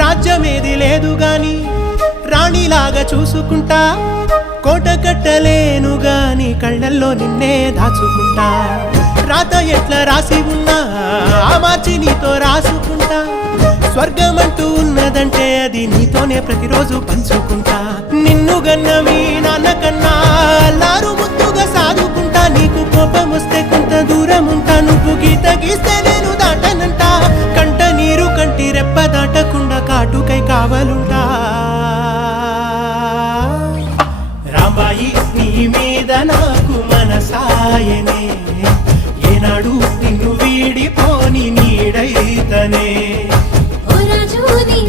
రాజ్యమేది లేదు గాని రాణిలాగా చూసుకుంటా, కోట కట్టలేను గాని కళ్ళల్లో నిన్నే దాచుకుంటా. రాత ఎట్లా రాసి ఉన్నా ఆ మార్చి నీతో రాసుకుంటా. స్వర్గమంటూ ఉన్నదంటే అది నీతోనే ప్రతిరోజు పంచుకుంటా. నిన్ను గన్న మీ నాన్న కన్నా అల్లారు ముద్దుగా సాదుకుంటా. నీకు కోపం వస్తే కొంత దూరం ఉంటా, నువ్వు గీత గీస్తే నేను దాటనంట. కంట నీరు కంటి రెప్ప దాటకుండా కాటుకై కావలుంటా. రాంబాయి నీ మీద నాకు మనసాయనే, ఏనాడు నిన్ను వీడిపోని నీడైతనే. ఓ రాజు నీ